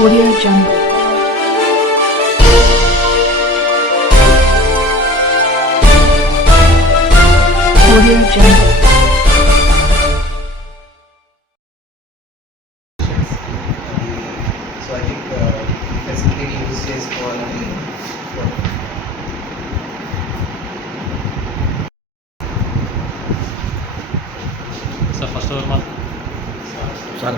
Audio Jungle. Audio Jungle. So I think facility use చేసుకోవాలని sir first over మాత్రం sir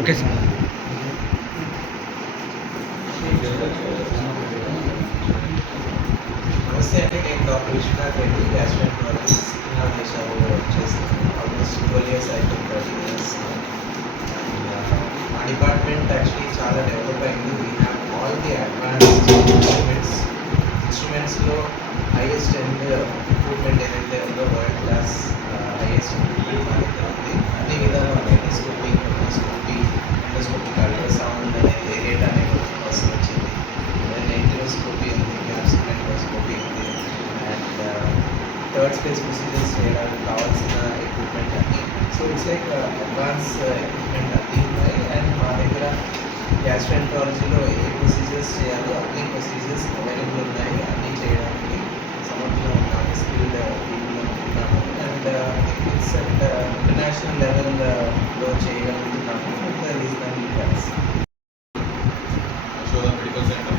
okay sir నమస్తే అండి, నేను డాక్టర్ విశ్వనాథ్ రెడ్డి, గ్యాస్ట్రోఎంటరాలజిస్ట్ దేశాలు చేస్తాను. ఆల్మోస్ట్ 12 years అయిపోయింది, 13 years. మా డిపార్ట్మెంట్ యాక్చువల్లీ చాలా డెవలప్ అయింది. We have all the advanced ఇన్స్ట్రుమెంట్స్లో హైయెస్ట్ ఎండ్ ఇంప్రూవ్మెంట్ ఏదైతే ఉందో వరల్డ్ క్లాస్ హైయెస్ట్ ఇంప్రూవ్మెంట్ మా దగ్గర ఉంది. అన్ని విధాలు ఎండోస్కోపీ, ఎండోస్కోపిక్ అల్ట్రాసౌండ్ అనేది రేడియేట్ అనేది అవసరం వచ్చింది. ఎంటిరోస్కోపీ ఉంది, గ్యాప్సిక్ ఎండోస్కోపీ ఉంది, అండ్ థర్డ్ స్టేజ్ ప్రొసీజర్స్ చేయడానికి కావాల్సిన ఎక్విప్మెంట్ అన్నీ. So it's like advance equipment అన్నీ ఉన్నాయి. అండ్ మా దగ్గర గ్యాస్ట్రోఎంటరాలజీలో ఏ ప్రొసీజర్స్ చేయాలో అన్ని ప్రొసీజర్స్ అవైలబుల్ ఉన్నాయి. అన్నీ చేయడానికి సమర్థంగా ఉన్నాము, స్కిల్డ్ పీపుల్ ఉన్నాము. అండ్ ఇట్స్ అట్ ఇంటర్నేషనల్ లెవెల్లో చేయగలుగుతున్నాము with reasonable price. Medical centre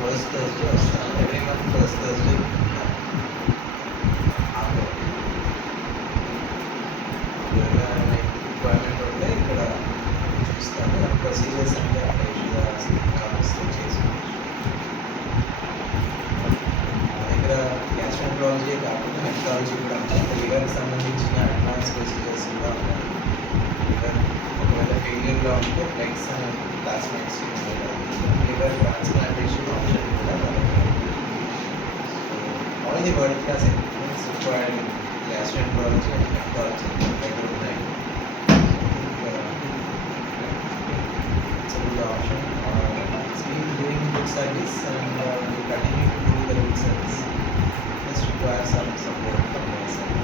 first Thursday వస్తాను. Every month first Thursday requirement ఉంటే ఇక్కడ చూస్తాను. ప్రొసీజర్స్ అంటే అక్కడ ఇష్యూగా వస్తే చేసుకోవచ్చు. మా దగ్గర గ్యాస్ట్రోఎంటరాలజీ కాకుండా హెపటాలజీ కూడా ఉంటాయి. లివర్కి సంబంధించిన అడ్వాన్స్ ప్రొసీజర్స్ కూడా ఉన్నాయి. లివర్ ఒకవేళ ఫెయిల్యూర్గా ఉంటే ఫ్లెక్స్ అనే ప్లాస్మాక్స్ లివర్ ట్రాన్స్ప్లాంటేషన్ ఆప్షన్ కూడా మన దగ్గర ఉంది. So all the world class equipments required in gastroenterology and hepatology మన దగ్గర ఉన్నాయి. It's a good option. It's been doing good service and we continue to do the good service. Just require some support from your side.